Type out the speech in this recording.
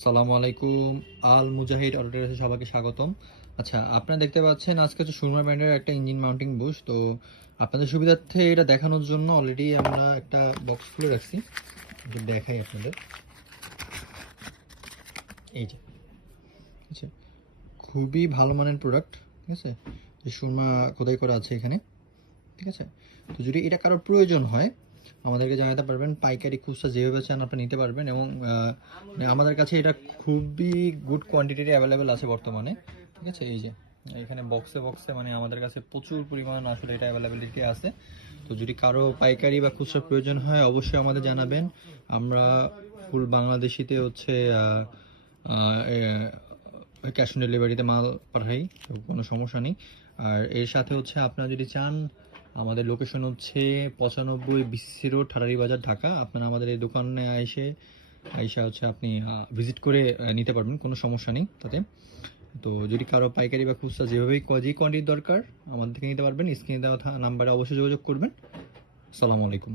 সালামু আলাইকুম। আল মুজাহিদ অটোট্রেডার্সে সবাইকে স্বাগতম। আচ্ছা, আপনারা দেখতে পাচ্ছেন আজকে হচ্ছে সুরমা ব্র্যান্ডের একটা ইঞ্জিন মাউন্টিং বুশ। তো আপনাদের সুবিধার্থে এটা দেখানোর জন্য অলরেডি আমরা একটা বক্স খুলে রাখছি, একটু দেখাই আপনাদের। এই যে, ঠিক আছে, খুবই ভালো মানের প্রোডাক্ট, ঠিক আছে, যে সুরমা খোদাই করা আছে এখানে, ঠিক আছে। তো যদি এটা কারোর প্রয়োজন হয় আমাদেরকে জানাতে পারবেন, পাইকারি খুচরা যেভাবে চান আপনি নিতে পারবেন। এবং মানে আমাদের কাছে এটা খুবই গুড কোয়ান্টিটির অ্যাভেলেবেল আছে বর্তমানে, ঠিক আছে। এই যে এখানে বক্সে বক্সে মানে আমাদের কাছে প্রচুর পরিমাণ আসলে এটা অ্যাভেলেবিলিটি আছে। তো যদি কারো পাইকারি বা খুচরা প্রয়োজন হয় অবশ্যই আমাদের জানাবেন। আমরা ফুল বাংলাদেশিতে হচ্ছে ক্যাশ অন ডেলিভারিতে মাল পাঠাই, তো কোনো সমস্যা নেই। আর এর সাথে হচ্ছে আপনারা যদি চান, আমাদের লোকেশন হচ্ছে 95 বিসি রোড, ঠাটারি বাজার, ঢাকা। আপনারা আমাদের এই দোকানে আইসা হচ্ছে আপনি ভিজিট করে নিতে পারবেন, কোনো সমস্যা নেই তাতে। তো যদি কারো পাইকারি বা খুচরা যেভাবেই যে কোয়ান্টিটির দরকার আমাদের থেকে নিতে পারবেন। স্ক্রিনে দেওয়া নাম্বারে অবশ্যই যোগাযোগ করবেন। আসসালামু আলাইকুম।